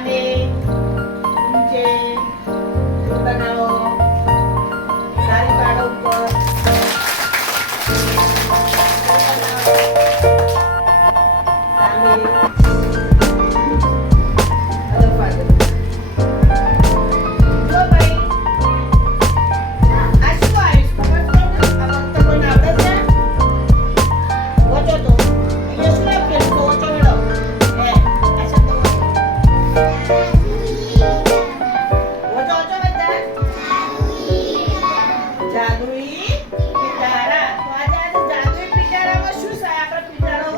સામે નીચે બનાવો સારી પાડો ઉપર સામે અલગ પાડો જો ભાઈ આ શું આવીશ ખબર છે ને આ વખત કોઈને આવડે છે ઓછો તો અહીંયા શું લખેલું તો ઓછો મેળો હે આ શબ્દ ઓછો ઓછો બધા જાદુઈ પિટારા તો આજે જાદુઈ પિટારામાં શું છે આપણે પિટારો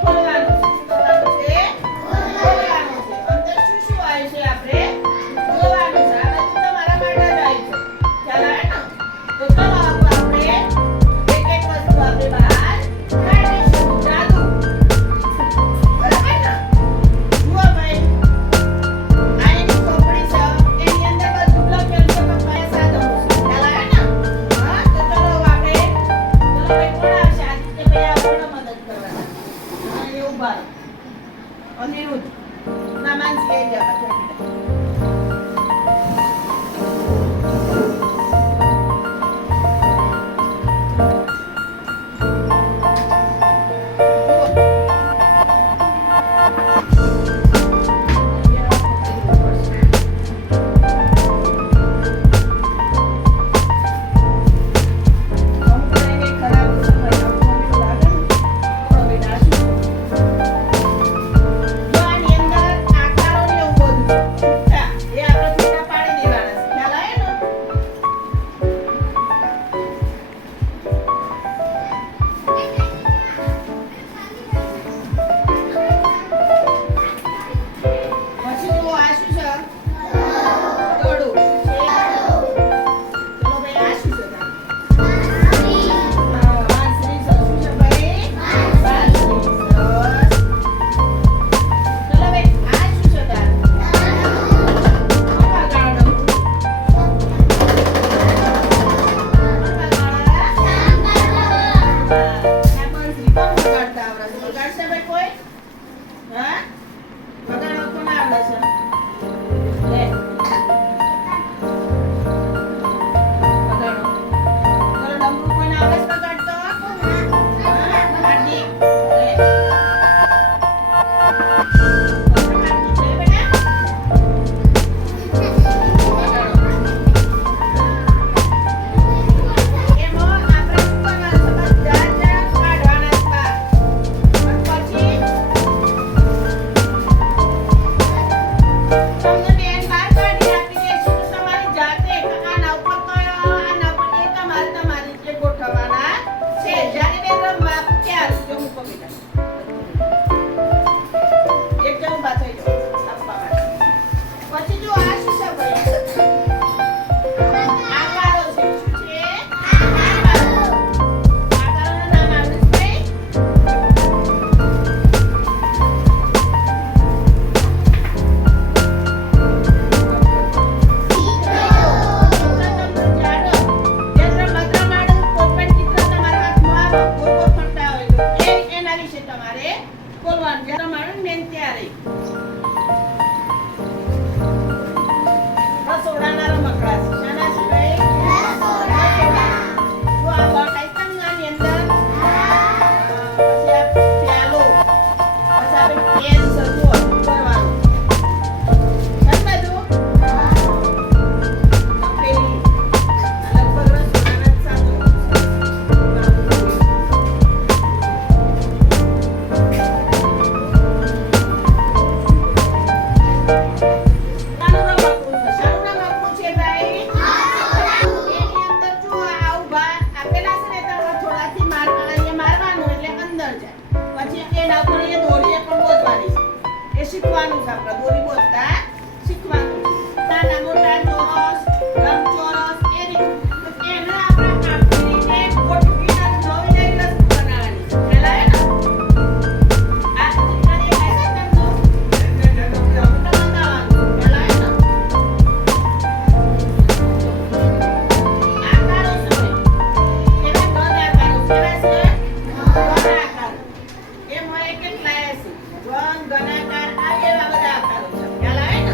ખોલવાનો છે શું કરવાનું છે ખોલવાનું છે અંદર શું શું આવે છે આપણે જોવાનું છે આ બધું તમારા માટે જ આવી છે ખ્યાલ આવે ને તો ચલો આપણે એક એક વસ્તુ આપણે બહાર કાઢીશું જાદુ બરાબર ને જુઓ ભાઈ આ એની ચોપડી છે એની અંદર બધું લખેલું છે પણ કયા સાધનો છે ખ્યાલ આવે ને હા તો ચલો આપણે ચલો ભાઈ કોણ આવશે આદિત્ય ભાઈ આપણને મદદ કરવાના હા એ ઉભા રહો અનિરુદ્ધ ના માનસી આવી ગયા પાછા શીખવાનું છે આપણે દોરી બોલતા શીખવાનું નાના મોટા ચોરસ લંબચોરસ એ રીતે એને આપણે આખી રીતે ગોઠવીને નવી નવી વસ્તુ બનાવવાની છે ખ્યાલ આવે ને આ ચિત્રને કઈ બનાવવાનું ખ્યાલ આવે ને આકારો છે એના ઘન આકારો કેવા છે ઘન આકાર એમાં કેટલા છે ઘન ઘનાકાર આ એવા બધા આકારો છે ખ્યાલ આવે ને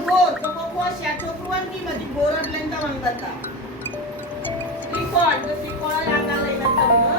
ગોળ તો કોકો શા છોકરું અંકી બધી ગોળ જ લઈને તમને બતાવ ત્રિકોણ તો ત્રિકોણ જ આકાર લઈને તમને